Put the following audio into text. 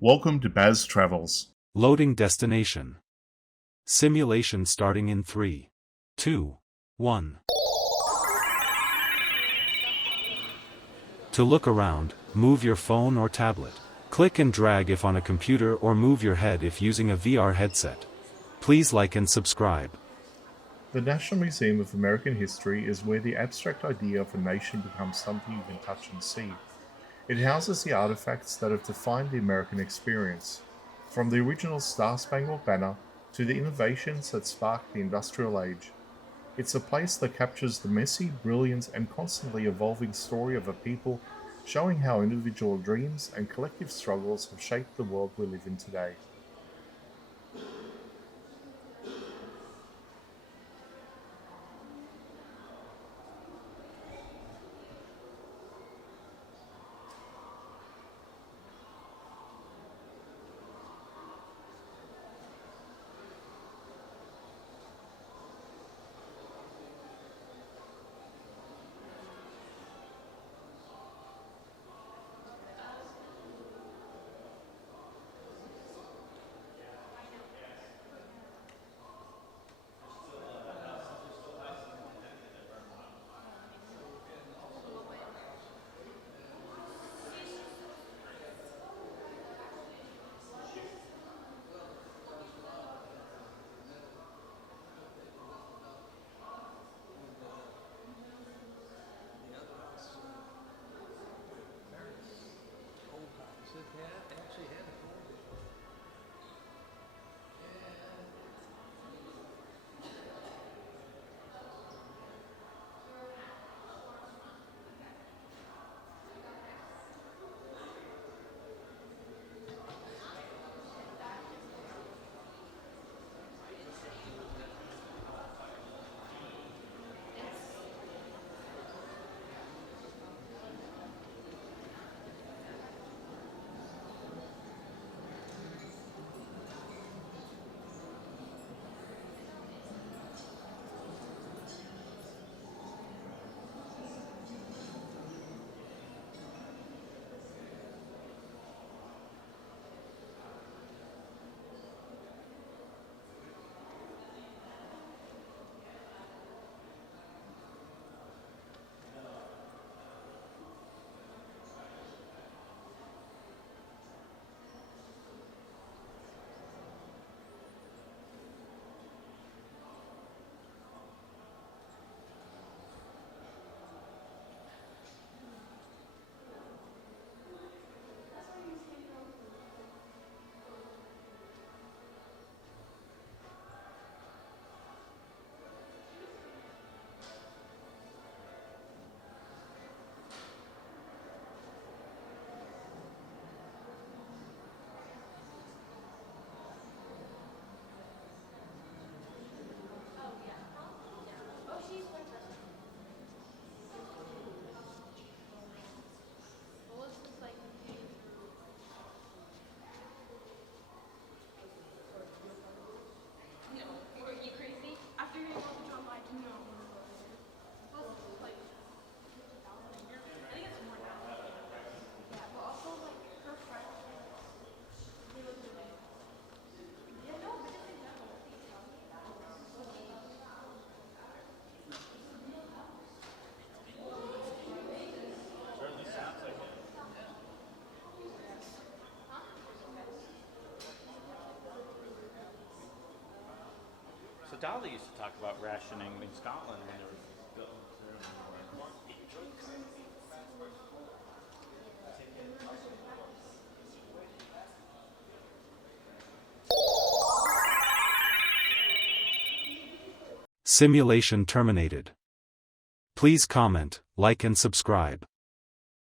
Welcome to Baz Travels. Loading destination. Simulation starting in 3, 2, 1. To look around, move your phone or tablet. Click and drag if on a computer or move your head if using a VR headset. Please like and subscribe. The National Museum of American History is where the abstract idea of a nation becomes something you can touch and see. It houses the artifacts that have defined the American experience, from the original Star-Spangled Banner to the innovations that sparked the industrial age. It's a place that captures the messy, brilliant, and constantly evolving story of a people, showing how individual dreams and collective struggles have shaped the world we live in today. Dolly used to talk about rationing in Scotland when they were building. Simulation terminated. Please comment, like and subscribe.